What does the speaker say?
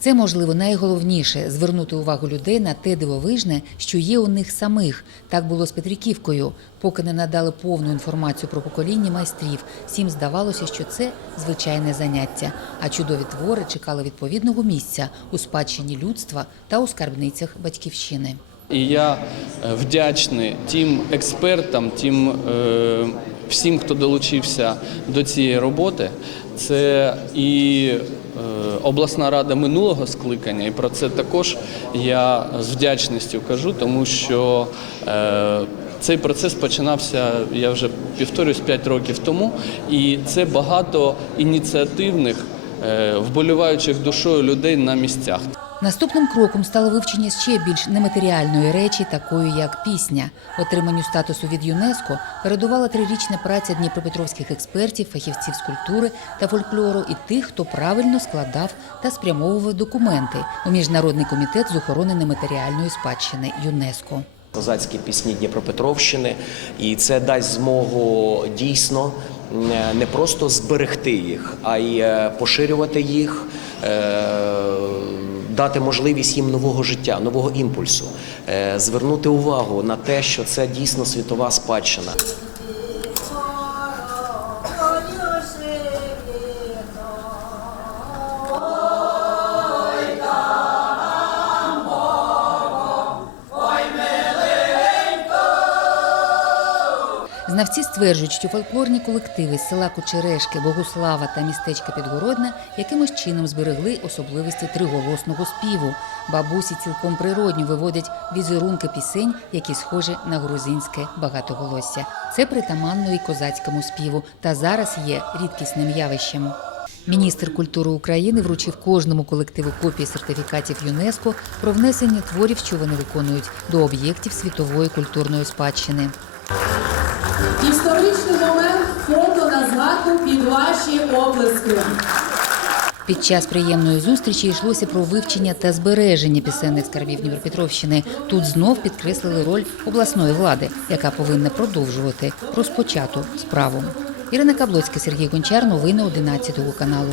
Це можливо найголовніше звернути увагу людей на те дивовижне, що є у них самих. Так було з Петриківкою. Поки не надали повну інформацію про покоління майстрів, всім здавалося, що це звичайне заняття. А чудові твори чекали відповідного місця у спадщині людства та у скарбницях батьківщини. І я е, вдячний тим експертам, тим е, всім, хто долучився до цієї роботи. Це і е, обласна рада минулого скликання, і про це також я з вдячністю кажу, тому що е, цей процес починався, я вже півторюсь, 5 років тому, і це багато ініціативних, е, вболіваючих душою людей на місцях. Наступним кроком стало вивчення ще більш нематеріальної речі, такої як пісня. Отриманню статусу від ЮНЕСКО передувала трирічна праця дніпропетровських експертів, фахівців з культури та фольклору і тих, хто правильно складав та спрямовував документи у міжнародний комітет з охорони нематеріальної спадщини ЮНЕСКО. Козацькі пісні Дніпропетровщини, і це дасть змогу дійсно не просто зберегти їх, а й е, поширювати їх, е, дати можливість їм нового життя, нового імпульсу, е, звернути увагу на те, що це дійсно світова спадщина. Знавці стверджують, що фольклорні колективи з села Кучерешки, Богуслава та містечка Підгородне якимось чином зберегли особливості триголосного співу. Бабусі цілком природньо виводять візерунки пісень, які схожі на грузинське багатоголосся. Це притаманно і козацькому співу, та зараз є рідкісним явищем. Міністр культури України вручив кожному колективу копії сертифікатів ЮНЕСКО про внесення творів, що вони виконують, до об'єктів світової культурної спадщини. Історичний момент фото на згадку під ваші оплески. Під час приємної зустрічі йшлося про вивчення та збереження пісенних скарбів Дніпропетровщини. Тут знов підкреслили роль обласної влади, яка повинна продовжувати розпочату справу. Ірина Каблоцька, Сергій Гончар. Новини 11 каналу.